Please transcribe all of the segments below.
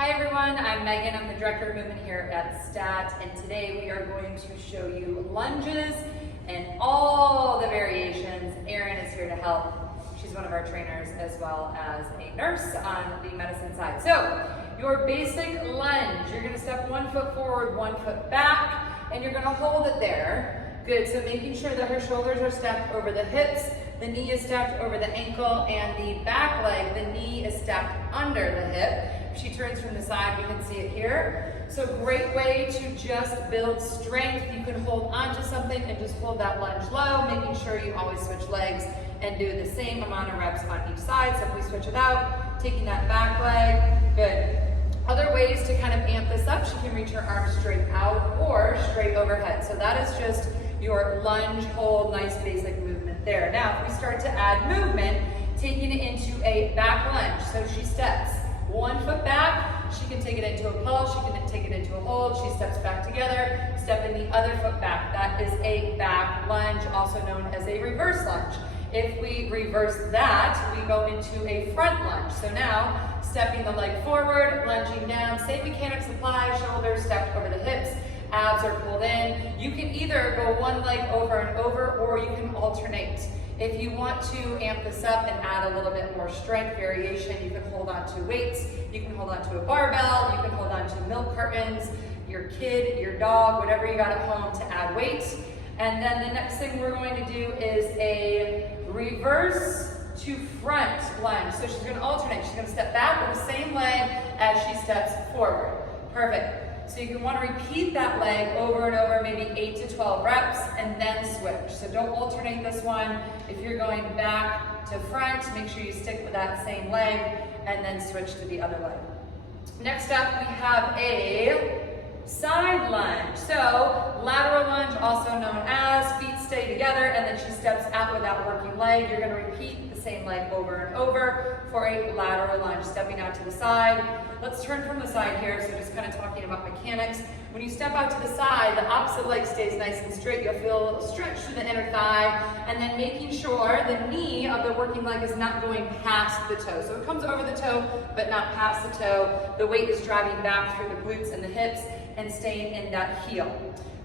Hi everyone, I'm Megan. I'm the Director of Movement here at STAT, and today we are going to show you lunges and all the variations. Erin is here to help. She's one of our trainers as well as a nurse on the medicine side. So, your basic lunge, you're going to step 1 foot forward, 1 foot back, and you're going to hold it there. Good, so making sure that her shoulders are stacked over the hips, the knee is stacked over the ankle, and the back leg, the knee is stacked under the hip. If she turns from the side, we can see it here. So great way to just build strength. You can hold onto something and just hold that lunge low, making sure you always switch legs and do the same amount of reps on each side. So if we switch it out, taking that back leg, good. Other ways to kind of amp this up, she can reach her arms straight out or straight overhead. So that is just your lunge, hold, nice basic movement there. Now, if we start to add movement, taking it into a back lunge. So she steps 1 foot back, she can take it into a pull, she can take it into a hold, she steps back together, stepping the other foot back. That is a back lunge, also known as a reverse lunge. If we reverse that, we go into a front lunge. So now, stepping the leg forward, lunging down, same mechanics apply, shoulders stacked over the hips, abs are pulled in. You can either go one leg over and over, or you can alternate. If you want to amp this up and add a little bit more strength variation, you can hold on to weights, you can hold on to a barbell, you can hold on to milk cartons, your kid, your dog, whatever you got at home to add weight. And then the next thing we're going to do is a reverse to front lunge. So she's going to alternate. She's going to step back with the same leg as she steps forward. Perfect. So you can want to repeat that leg over and over, maybe 8 to 12 reps, and then switch. So don't alternate this one. If you're going back to front, make sure you stick with that same leg, and then switch to the other leg. Next up, we have a side lunge. So lateral lunge, also known as feet stay together, and then she steps out with that working leg. You're going to repeat the same leg over and over for a lateral lunge, stepping out to the side. Let's turn from the side here, so just kind of talking about mechanics. When you step out to the side, the opposite leg stays nice and straight. You'll feel a little stretch through the inner thigh, and then making sure the knee of the working leg is not going past the toe. So it comes over the toe, but not past the toe. The weight is driving back through the glutes and the hips and staying in that heel.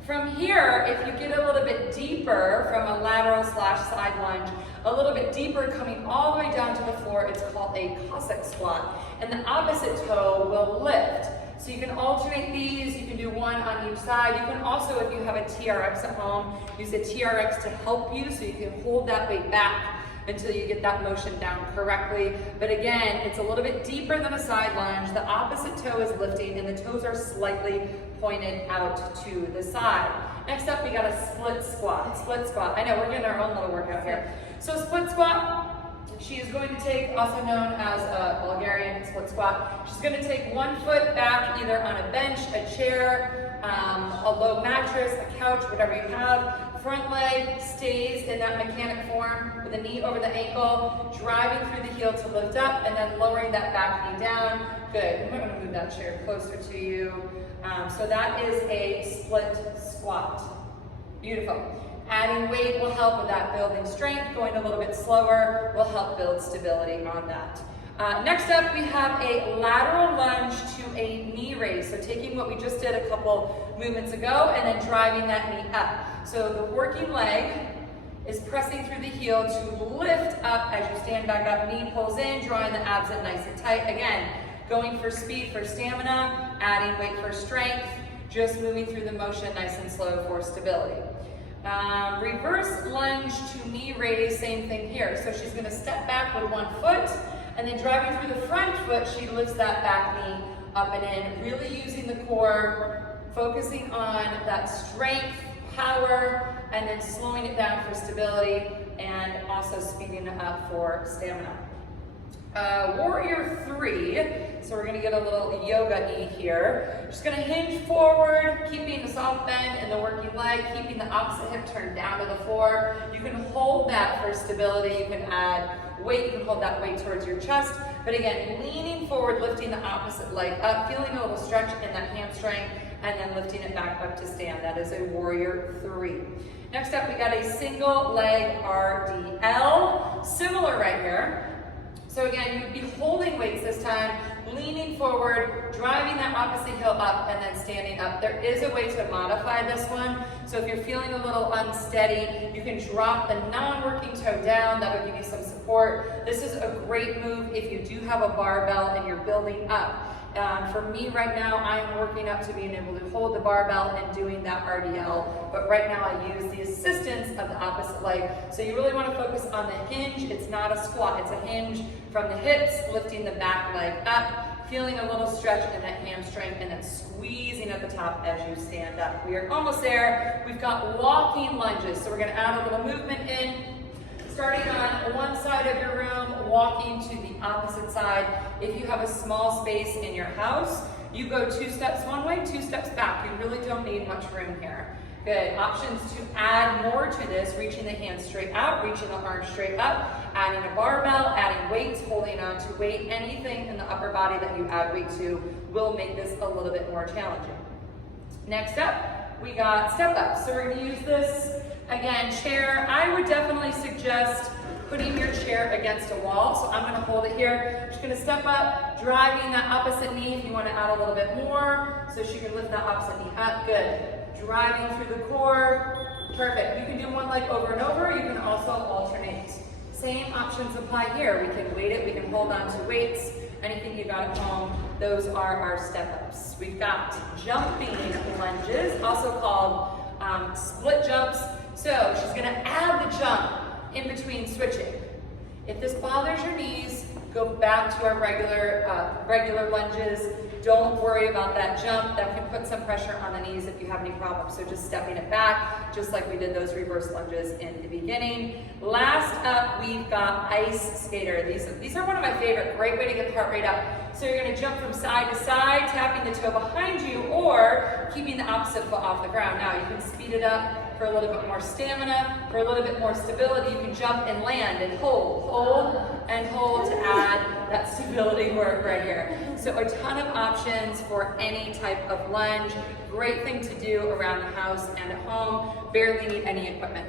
From here, if you get a little bit deeper from a lateral / side lunge, a little bit deeper coming all the way down to the floor, it's called a Cossack squat. And the opposite toe will lift. So you can alternate these, you can do one on each side. You can also, if you have a TRX at home, use a TRX to help you so you can hold that weight back until you get that motion down correctly. But again, it's a little bit deeper than a side lunge. The opposite toe is lifting and the toes are slightly pointed out to the side. Next up, we got a split squat. Split squat. I know, we're getting our own little workout here. So split squat, she is going to take, also known as a Bulgarian split squat, she's going to take 1 foot back either on a bench, a chair, a low mattress, a couch, whatever you have. Front leg stays in that mechanic form with the knee over the ankle, driving through the heel to lift up, and then lowering that back knee down. Good. I'm going to move that chair closer to you. So that is a split squat. Beautiful. Adding weight will help with that building strength. Going a little bit slower will help build stability on that. Next up, we have a lateral lunge to a knee raise. So taking what we just did a couple movements ago and then driving that knee up. So the working leg is pressing through the heel to lift up as you stand back up. Knee pulls in, drawing the abs in nice and tight. Again, going for speed for stamina, adding weight for strength, just moving through the motion nice and slow for stability. Reverse lunge to knee raise, same thing here. So she's going to step back with 1 foot, and then driving through the front foot, she lifts that back knee up and in, really using the core, focusing on that strength, power, and then slowing it down for stability, and also speeding it up for stamina. Warrior 3, so we're going to get a little yoga-y here. Just going to hinge forward, keeping a soft bend in the working leg, keeping the opposite hip turned down to the floor. You can hold that for stability. You can add weight, you can hold that weight towards your chest. But again, leaning forward, lifting the opposite leg up, feeling a little stretch in that hamstring, and then lifting it back up to stand. That is a Warrior 3. Next up, we got a single leg RDL. Similar right here. So again, you'd be holding weights this time, leaning forward, driving that opposite heel up, and then standing up. There is a way to modify this one. So if you're feeling a little unsteady, you can drop the non-working toe down. That will give you some support. This is a great move if you do have a barbell and you're building up. For me right now, I'm working up to being able to hold the barbell and doing that RDL, but right now I use the assistance of the opposite leg. So you really want to focus on the hinge. It's not a squat, it's a hinge from the hips, lifting the back leg up, feeling a little stretch in that hamstring, and then squeezing at the top as you stand up. We are almost there. We've got walking lunges, so we're going to add a little movement in. Starting on one side of your room, walking to the opposite side. If you have a small space in your house, you go 2 steps one way, 2 steps back. You really don't need much room here. Good. Options to add more to this, reaching the hands straight out, reaching the arms straight up, adding a barbell, adding weights, holding on to weight. Anything in the upper body that you add weight to will make this a little bit more challenging. Next up, we got step up. So we're going to use this. Again, chair, I would definitely suggest putting your chair against a wall. So I'm going to hold it here. She's going to step up, driving that opposite knee if you want to add a little bit more. So she can lift that opposite knee up. Good. Driving through the core. Perfect. You can do one leg over and over. You can also alternate. Same options apply here. We can weight it. We can hold on to weights. Anything you got at home, those are our step-ups. We've got jumping lunges, also called split jumps. So she's going to add the jump in between switching. If this bothers your knees, go back to our regular lunges. Don't worry about that jump. That can put some pressure on the knees if you have any problems. So just stepping it back, just like we did those reverse lunges in the beginning. Last up, we've got ice skater. These are one of my favorite. Great way to get the heart rate up. So you're going to jump from side to side, tapping the toe behind you, or keeping the opposite foot off the ground. Now you can speed it up for a little bit more stamina, for a little bit more stability. You can jump and land and hold, and hold to add that stability work right here. So a ton of options for any type of lunge. Great thing to do around the house and at home. Barely need any equipment.